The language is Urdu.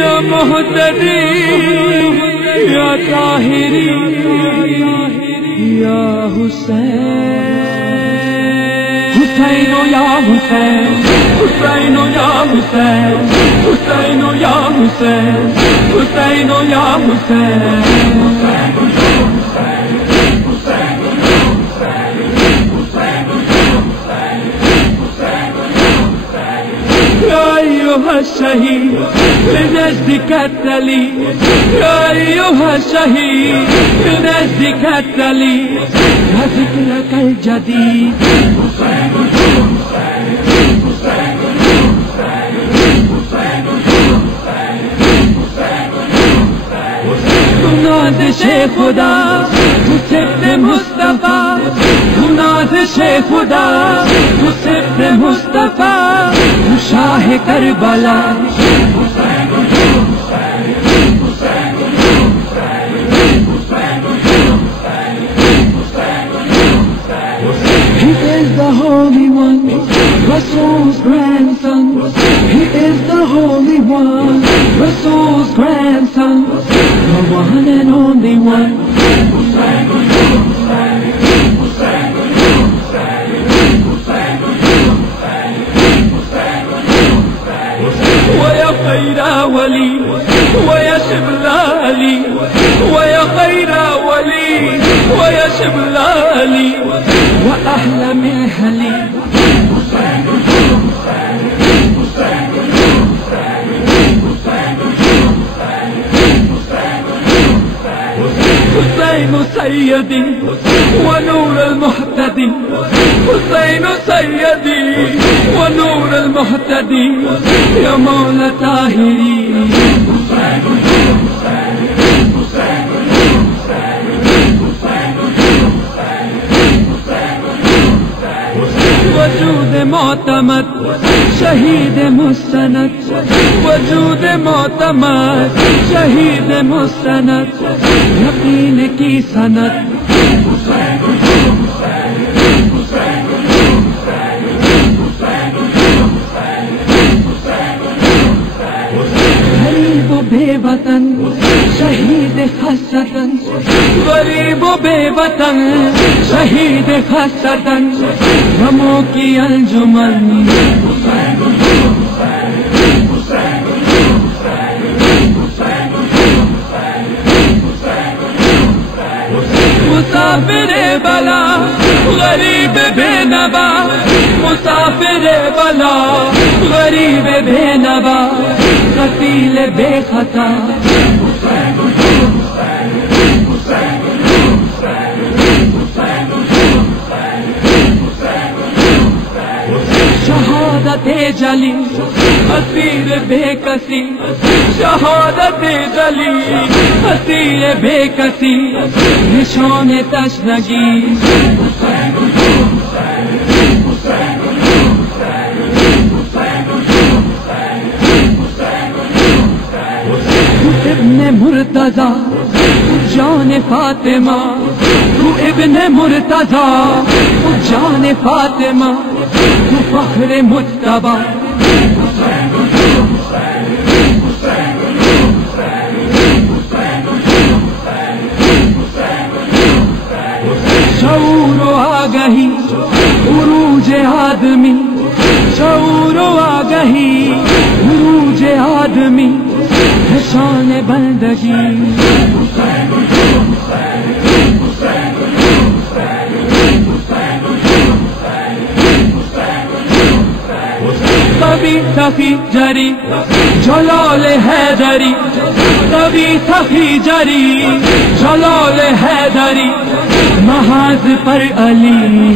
یا محتدی یا طاہری یا حسین حسین یا حسین حسین یا حسین حسین یا حسین حسین یا حسین الشهيد لنجدك التلي يا أيها الشهيد لنجدك التلي وذكرك الجديد نازش خدا تو صفت مصطفیٰ تو نازش خدا تو صفت مصطفیٰ تو شاہ Karbala He is the Holy One, Rasul's grandson. He is the Holy One, Rasul's grandson, the one and only one. ويا خير ولي ويا شبل علي ويا خير ولي ويا شبل علي وأحلى من حلي حسين سيدي ونور المهتدي حسين سيدي ونور المهتدي يا مولى طاهري وجود معتمد شہید مستند وجود معتمد شہید مستند یقین کی سند غریب و بے وطن شہید خاصتن غریب و بے وطن شہید خاصتن غموں کی انجمن مسافر بلا غریب بے نوا مسافر بلا غریب بے نوا قتیل بے خطا شہادت جلی اسیر بے کسی شہادت جلی اسیر بے کسی نشان تشنگی ابن مرتضی جان فاطمہ تو ابن مرتضی جان فاطمہ تو فخر مجتبی شعور و آگہی عروج آدمی شعور و آگہی عروج آدمی شان بندگی کبھی سخی جری جلال حیدری کبھی سخی جری جلال حیدری محاذ پر علی